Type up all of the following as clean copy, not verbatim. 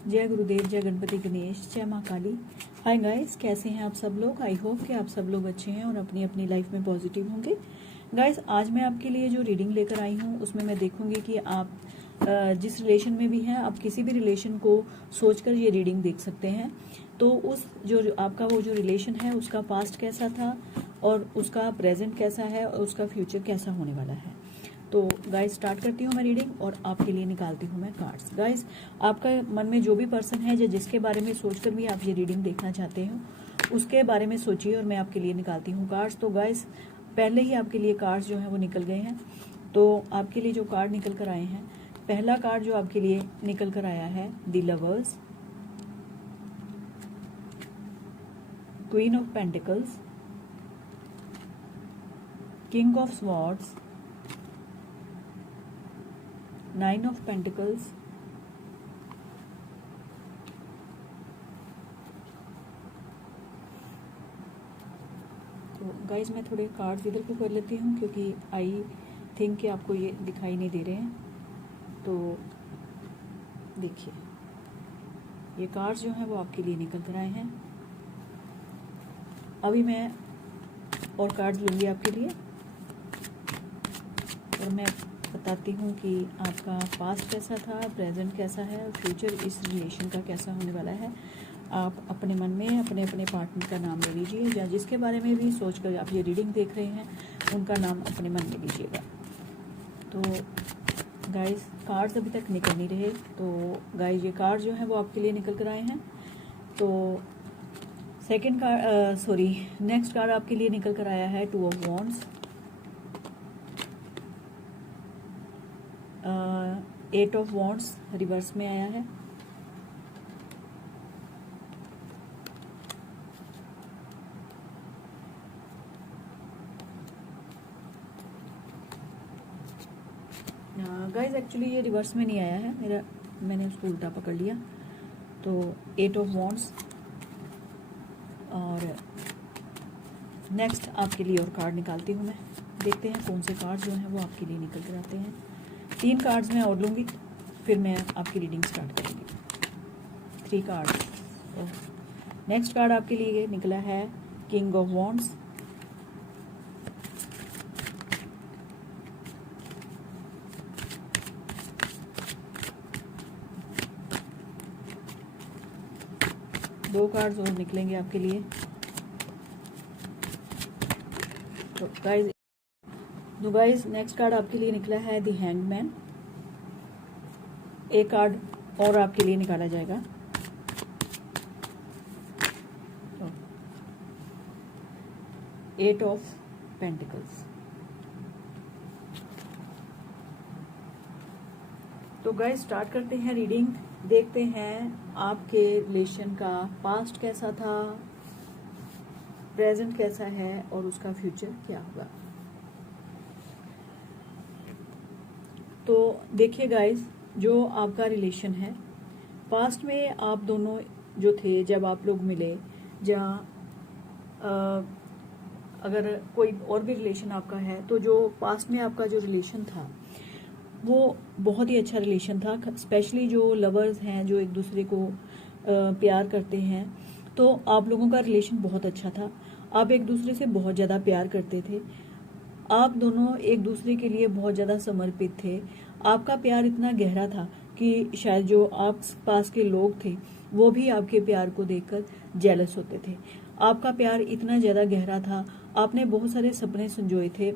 जय गुरुदेव, जय गणपति गणेश, जय माँ काली। हाय गाइस, कैसे हैं आप सब लोग। आई होप कि आप सब लोग अच्छे हैं और अपनी अपनी लाइफ में पॉजिटिव होंगे। गाइस, आज मैं आपके लिए जो रीडिंग लेकर आई हूँ उसमें मैं देखूंगी कि आप जिस रिलेशन में भी हैं, आप किसी भी रिलेशन को सोचकर ये रीडिंग देख सकते हैं। तो उस जो आपका वो जो रिलेशन है उसका पास्ट कैसा था और उसका प्रेजेंट कैसा है और उसका फ्यूचर कैसा होने वाला है। तो गाइस, स्टार्ट करती हूँ मैं रीडिंग और आपके लिए निकालती हूँ मैं कार्ड्स। गाइस, आपका मन में जो भी पर्सन है या जिसके बारे में सोचकर भी आप ये रीडिंग देखना चाहते हो उसके बारे में सोचिए और मैं आपके लिए निकालती हूँ कार्ड्स। तो गाइस, पहले ही आपके लिए कार्ड्स जो हैं वो निकल गए हैं। तो आपके लिए जो कार्ड निकल कर आए हैं, पहला कार्ड जो आपके लिए निकल कर आया है the lovers, queen of pentacles, king of swords, nine of pentacles, तो गाइज मैं थोड़े कार्ड्स इधर को कर लेती हूँ क्योंकि आई थिंक कि आपको ये दिखाई नहीं दे रहे हैं। तो देखिए, ये कार्ड्स जो हैं वो आपके लिए निकल कर आए हैं। अभी मैं और कार्ड्स लूँगी आपके लिए और मैं बताती हूँ कि आपका पास्ट कैसा था, प्रेजेंट कैसा है और फ्यूचर इस रिलेशन का कैसा होने वाला है। आप अपने मन में अपने अपने पार्टनर का नाम ले लीजिए या जिसके बारे में भी सोचकर आप ये रीडिंग देख रहे हैं उनका नाम अपने मन में लीजिएगा। तो गाइस, कार्ड्स अभी तक निकल नहीं रहे। तो गाइस, ये कार्ड जो है वो आपके लिए निकल कर आए हैं। तो सेकंड कार्ड नेक्स्ट कार्ड आपके लिए निकल कर आया है two of wands, eight of wands reverse में आया है, गाइज एक्चुअली ये रिवर्स में नहीं आया है, मैंने उसको उल्टा पकड़ लिया। तो एट ऑफ वॉन्ड्स और नेक्स्ट आपके लिए और कार्ड निकालती हूँ मैं। देखते हैं कौन से कार्ड जो हैं वो आपके लिए निकल कर आते हैं। 3 कार्ड्स मैं और लूँगी फिर मैं आपकी रीडिंग स्टार्ट करूँगी। 3 कार्ड्स। नेक्स्ट कार्ड आपके लिए निकला है किंग ऑफ वॉन्ड्स, दो कार्ड्स और निकलेंगे आपके लिए। तो गाइज नेक्स्ट कार्ड आपके लिए निकला है द हैंगमैन। एक कार्ड और आपके लिए निकाला जाएगा। Eight of pentacles. तो गाइज स्टार्ट करते हैं रीडिंग। देखते हैं आपके रिलेशन का पास्ट कैसा था, प्रेजेंट कैसा है और उसका फ्यूचर क्या होगा। तो देखिए गाइस, जो आपका रिलेशन है, पास्ट में आप दोनों जो थे जब आप लोग मिले, जहाँ अगर कोई और भी रिलेशन आपका है तो जो पास्ट में आपका जो रिलेशन था वो बहुत ही अच्छा रिलेशन था। स्पेशली जो लवर्स हैं, जो एक दूसरे को प्यार करते हैं, तो आप लोगों का रिलेशन बहुत अच्छा था। आप एक दूसरे से बहुत ज़्यादा प्यार करते थे। आप दोनों एक दूसरे के लिए बहुत ज़्यादा समर्पित थे। आपका प्यार इतना गहरा था कि शायद जो आप पास के लोग थे वो भी आपके प्यार को देखकर जेलस होते थे। आपका प्यार इतना ज़्यादा गहरा था, आपने बहुत सारे सपने संजोए थे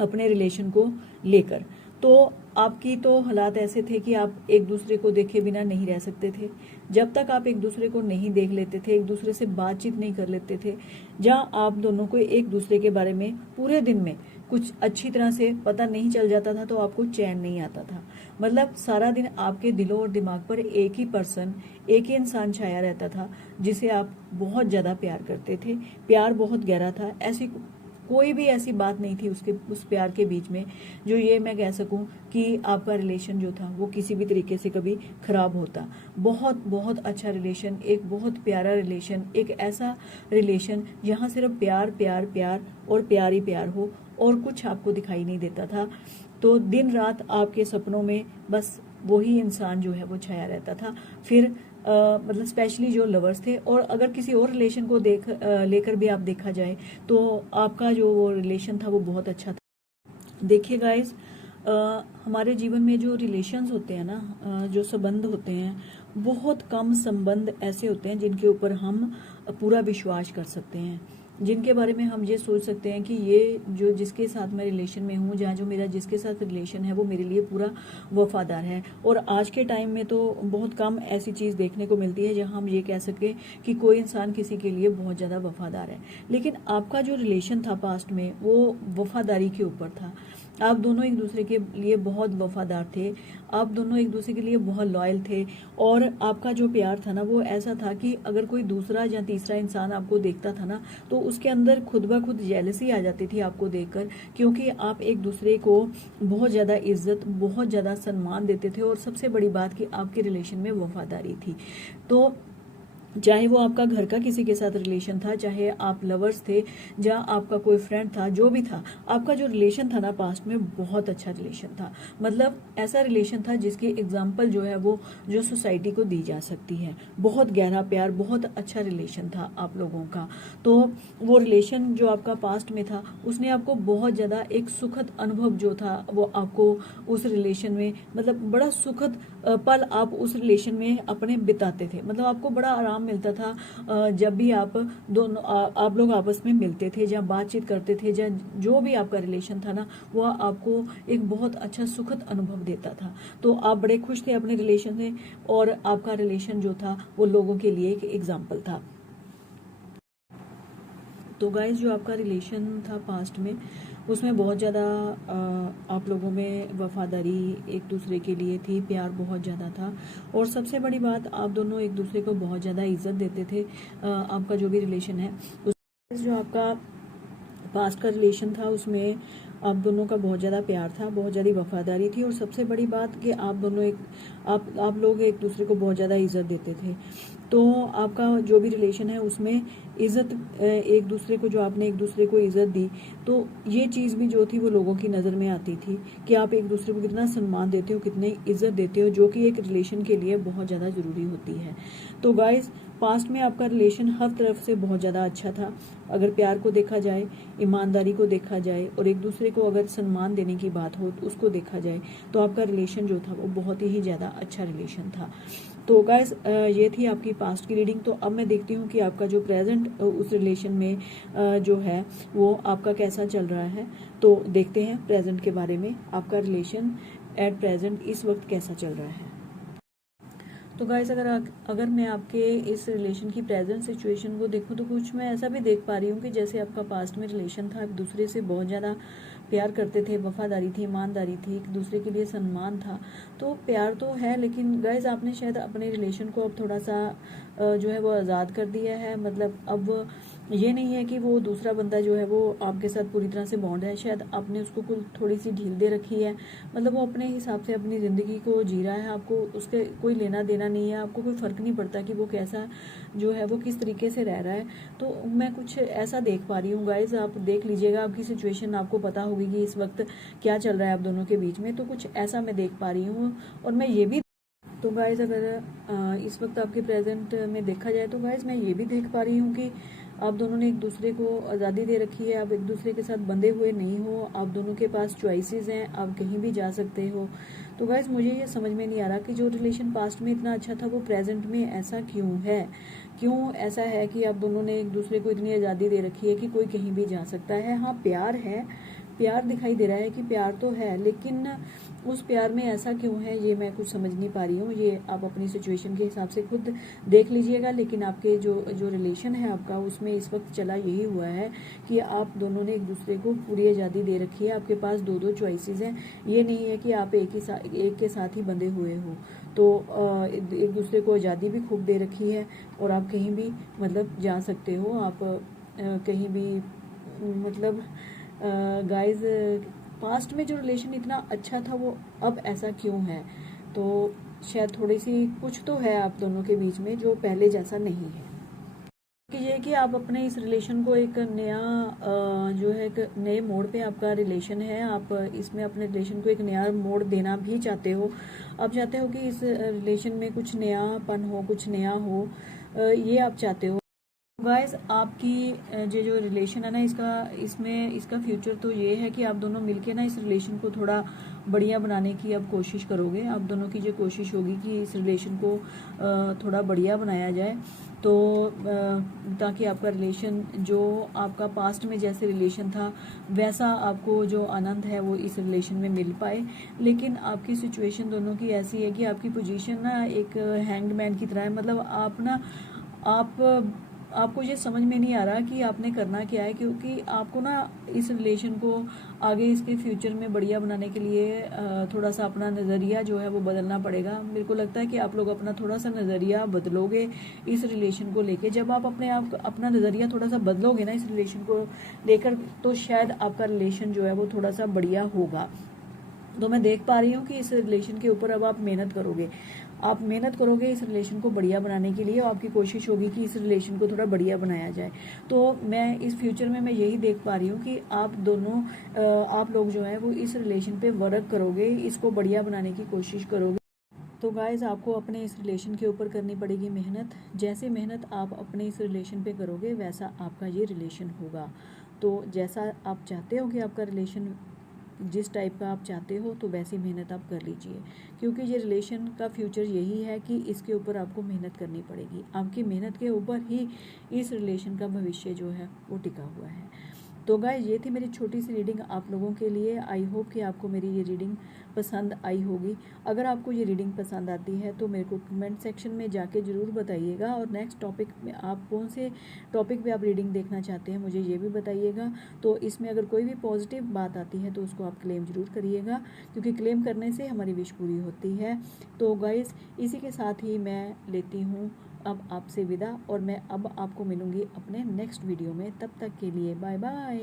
अपने रिलेशन को लेकर। तो आपकी तो हालात ऐसे थे कि आप एक दूसरे को देखे बिना नहीं रह सकते थे। जब तक आप एक दूसरे को नहीं देख लेते थे, एक दूसरे से बातचीत नहीं कर लेते थे, जहाँ आप दोनों को एक दूसरे के बारे में पूरे दिन में कुछ अच्छी तरह से पता नहीं चल जाता था तो आपको चैन नहीं आता था। मतलब सारा दिन आपके दिलों और दिमाग पर एक ही पर्सन, एक ही इंसान छाया रहता था जिसे आप बहुत ज़्यादा प्यार करते थे। प्यार बहुत गहरा था। ऐसी कोई भी ऐसी बात नहीं थी उस प्यार के बीच में जो ये मैं कह सकूं कि आपका रिलेशन जो था वो किसी भी तरीके से कभी खराब होता। बहुत बहुत अच्छा रिलेशन, एक बहुत प्यारा रिलेशन, एक ऐसा रिलेशन जहाँ सिर्फ प्यार प्यार प्यार और प्यार ही प्यार हो और कुछ आपको दिखाई नहीं देता था। तो दिन रात आपके सपनों में बस वही इंसान जो है वो छाया रहता था। फिर मतलब स्पेशली जो लवर्स थे, और अगर किसी और रिलेशन को लेकर भी आप देखा जाए तो आपका जो वो रिलेशन था वो बहुत अच्छा था। देखिए गाइस, हमारे जीवन में जो रिलेशंस होते हैं ना, जो संबंध होते हैं, बहुत कम संबंध ऐसे होते हैं जिनके ऊपर हम पूरा विश्वास कर सकते हैं, जिनके बारे में हम ये सोच सकते हैं कि ये जो जिसके साथ मैं रिलेशन में हूँ, जहाँ जो मेरा जिसके साथ रिलेशन है वो मेरे लिए पूरा वफादार है। और आज के टाइम में तो बहुत कम ऐसी चीज़ देखने को मिलती है जहाँ हम ये कह सकें कि कोई इंसान किसी के लिए बहुत ज़्यादा वफादार है। लेकिन आपका जो रिलेशन था पास्ट में वो वफादारी के ऊपर था। आप दोनों एक दूसरे के लिए बहुत वफादार थे, आप दोनों एक दूसरे के लिए बहुत लॉयल थे, और आपका जो प्यार था ना वो ऐसा था कि अगर कोई दूसरा या तीसरा इंसान आपको देखता था ना तो उसके अंदर खुद ब खुद जेलसी आ जाती थी आपको देखकर, क्योंकि आप एक दूसरे को बहुत ज़्यादा इज्जत, बहुत ज़्यादा सम्मान देते थे, और सबसे बड़ी बात कि आपके रिलेशन में वफादारी थी। तो चाहे वो आपका घर का किसी के साथ रिलेशन था, चाहे आप लवर्स थे, या आपका कोई फ्रेंड था, जो भी था, आपका जो रिलेशन था ना पास्ट में बहुत अच्छा रिलेशन था। मतलब ऐसा रिलेशन था जिसकी एग्जाम्पल जो है वो जो सोसाइटी को दी जा सकती है। बहुत गहरा प्यार, बहुत अच्छा रिलेशन था आप लोगों का। तो वो रिलेशन जो आपका पास्ट में था उसने आपको बहुत ज़्यादा एक सुखद अनुभव जो था वो आपको उस रिलेशन में, मतलब बड़ा सुखद पल आप उस रिलेशन में अपने बिताते थे। मतलब आपको बड़ा आराम मिलता था जब भी आप दोनों आप लोग आपस में मिलते थे, जब बातचीत करते थे, जब जो भी आपका रिलेशन था ना वो आपको एक बहुत अच्छा सुखद अनुभव देता था। तो आप बड़े खुश थे अपने रिलेशन से, और आपका रिलेशन जो था वो लोगों के लिए एक एग्जाम्पल था। तो गाइस, जो आपका रिलेशन था पास्ट में उसमें बहुत ज़्यादा आप लोगों में वफादारी एक दूसरे के लिए थी, प्यार बहुत ज़्यादा था, और सबसे बड़ी बात आप दोनों एक दूसरे को बहुत ज़्यादा इज्जत देते थे। आपका जो भी रिलेशन है उस जो आपका पास्ट का रिलेशन था उसमें आप दोनों का बहुत ज़्यादा प्यार था, बहुत ज़्यादा वफादारी थी, और सबसे बड़ी बात कि आप दोनों आप लोग एक दूसरे को बहुत ज़्यादा इज्जत देते थे। तो आपका जो भी रिलेशन है उसमें इज्जत, एक दूसरे को जो आपने एक दूसरे को इज्जत दी, तो ये चीज़ भी जो थी वो लोगों की नज़र में आती थी कि आप एक दूसरे को कितना सम्मान देते हो, कितनी इज्जत देते हो, जो कि एक रिलेशन के लिए बहुत ज़्यादा ज़रूरी होती है। तो गाइस, पास्ट में आपका रिलेशन हर तरफ से बहुत ज़्यादा अच्छा था। अगर प्यार को देखा जाए, ईमानदारी को देखा जाए, और एक दूसरे को अगर सम्मान देने की बात हो तो उसको देखा जाए, तो आपका रिलेशन जो था वो बहुत ही ज़्यादा अच्छा रिलेशन था। तो गाइस, ये थी आपकी पास्ट की रीडिंग। तो अब मैं देखती हूँ कि आपका जो प्रेजेंट उस रिलेशन में जो है वो आपका कैसा चल रहा है। तो देखते हैं प्रेजेंट के बारे में, आपका रिलेशन एट प्रेजेंट इस वक्त कैसा चल रहा है। तो गाइस, अगर मैं आपके इस रिलेशन की प्रेजेंट सिचुएशन को देखूं तो कुछ मैं ऐसा भी देख पा रही हूँ कि जैसे आपका पास्ट में रिलेशन था, एक दूसरे से बहुत ज़्यादा प्यार करते थे, वफादारी थी, ईमानदारी थी, एक दूसरे के लिए सम्मान था। तो प्यार तो है, लेकिन गाइस आपने शायद अपने रिलेशन को अब थोड़ा सा जो है वो आज़ाद कर दिया है। मतलब अब ये नहीं है कि वो दूसरा बंदा जो है वो आपके साथ पूरी तरह से बॉन्ड है, शायद आपने उसको कुल थोड़ी सी ढील दे रखी है। मतलब वो अपने हिसाब से अपनी ज़िंदगी को जी रहा है, आपको उसके कोई लेना देना नहीं है, आपको कोई फ़र्क नहीं पड़ता कि वो कैसा जो है वो किस तरीके से रह रहा है। तो मैं कुछ ऐसा देख पा रही हूँ गाइज, आप देख लीजिएगा, आपकी सिचुएशन आपको पता होगी कि इस वक्त क्या चल रहा है आप दोनों के बीच में। तो कुछ ऐसा मैं देख पा रही हूँ, और मैं ये भी तो गाइज अगर इस वक्त आपके प्रेजेंट में देखा जाए तो गाइज मैं ये भी देख पा रही हूँ कि आप दोनों ने एक दूसरे को आज़ादी दे रखी है, आप एक दूसरे के साथ बंधे हुए नहीं हो, आप दोनों के पास चॉइसेस हैं, आप कहीं भी जा सकते हो। तो गाइज मुझे ये समझ में नहीं आ रहा कि जो रिलेशन पास्ट में इतना अच्छा था वो प्रेजेंट में ऐसा क्यों है, क्यों ऐसा है कि आप दोनों ने एक दूसरे को इतनी आज़ादी दे रखी है कि कोई कहीं भी जा सकता है। हाँ, प्यार है, प्यार दिखाई दे रहा है कि प्यार तो है, लेकिन उस प्यार में ऐसा क्यों है ये मैं कुछ समझ नहीं पा रही हूँ। ये आप अपनी सिचुएशन के हिसाब से खुद देख लीजिएगा। लेकिन आपके जो रिलेशन है आपका, उसमें इस वक्त चला यही हुआ है कि आप दोनों ने एक दूसरे को पूरी आज़ादी दे रखी है, आपके पास दो दो चॉइसेस हैं। ये नहीं है कि आप एक के साथ ही बंधे हुए हो। तो एक दूसरे को आज़ादी भी खूब दे रखी है, और आप कहीं भी मतलब जा सकते हो, आप कहीं भी मतलब गाइज पास्ट में जो रिलेशन इतना अच्छा था वो अब ऐसा क्यों है। तो शायद थोड़ी सी कुछ तो है आप दोनों के बीच में जो पहले जैसा नहीं है। कि कीजिए कि आप अपने इस रिलेशन को एक नया जो है एक नए मोड़ पे आपका रिलेशन है, आप इसमें अपने रिलेशन को एक नया मोड़ देना भी चाहते हो। आप चाहते हो कि इस रिलेशन में कुछ नयापन हो, कुछ नया हो, ये आप चाहते हो। गाइस आपकी जो रिलेशन है ना, इसका फ्यूचर तो ये है कि आप दोनों मिलके ना इस रिलेशन को थोड़ा बढ़िया बनाने की अब कोशिश करोगे। आप दोनों की जो कोशिश होगी कि इस रिलेशन को थोड़ा बढ़िया बनाया जाए, तो ताकि आपका रिलेशन जो आपका पास्ट में जैसे रिलेशन था वैसा आपको जो आनंद है वो इस रिलेशन में मिल पाए। लेकिन आपकी सिचुएशन दोनों की ऐसी है कि आपकी पोजीशन ना एक हैंग्ड मैन की तरह है। मतलब आपको ये समझ में नहीं आ रहा कि आपने करना क्या है, क्योंकि आपको ना इस रिलेशन को आगे इसके फ्यूचर में बढ़िया बनाने के लिए थोड़ा सा अपना नज़रिया जो है वो बदलना पड़ेगा। मेरे को लगता है कि आप लोग अपना थोड़ा सा नज़रिया बदलोगे इस रिलेशन को लेके। जब आप अपना नज़रिया थोड़ा सा बदलोगे ना इस रिलेशन को लेकर, तो शायद आपका रिलेशन जो है वो थोड़ा सा बढ़िया होगा। तो मैं देख पा रही हूँ कि इस रिलेशन के ऊपर अब आप मेहनत करोगे इस रिलेशन को बढ़िया बनाने के लिए, और आपकी कोशिश होगी कि इस रिलेशन को थोड़ा बढ़िया बनाया जाए। तो मैं इस फ्यूचर में मैं यही देख पा रही हूँ कि आप लोग जो है वो इस रिलेशन पे वर्क करोगे, इसको बढ़िया बनाने की कोशिश करोगे। तो गाइज आपको अपने इस रिलेशन के ऊपर करनी पड़ेगी मेहनत। जैसे मेहनत आप अपने इस रिलेशन पे करोगे वैसा आपका ये रिलेशन होगा। तो जैसा आप चाहते हो कि आपका रिलेशन जिस टाइप का आप चाहते हो, तो वैसी मेहनत आप कर लीजिए, क्योंकि ये रिलेशन का फ्यूचर यही है कि इसके ऊपर आपको मेहनत करनी पड़ेगी। आपकी मेहनत के ऊपर ही इस रिलेशन का भविष्य जो है वो टिका हुआ है। तो गाइस ये थी मेरी छोटी सी रीडिंग आप लोगों के लिए। आई होप कि आपको मेरी ये रीडिंग पसंद आई होगी। अगर आपको ये रीडिंग पसंद आती है तो मेरे को कमेंट सेक्शन में जाके ज़रूर बताइएगा, और नेक्स्ट टॉपिक में आप कौन से टॉपिक पे आप रीडिंग देखना चाहते हैं मुझे ये भी बताइएगा। तो इसमें अगर कोई भी पॉजिटिव बात आती है तो उसको आप क्लेम ज़रूर करिएगा, क्योंकि क्लेम करने से हमारी विश पूरी होती है। तो गाइस इसी के साथ ही मैं लेती हूँ अब आपसे विदा, और मैं अब आपको मिलूँगी अपने नेक्स्ट वीडियो में। तब तक के लिए बाय बाय।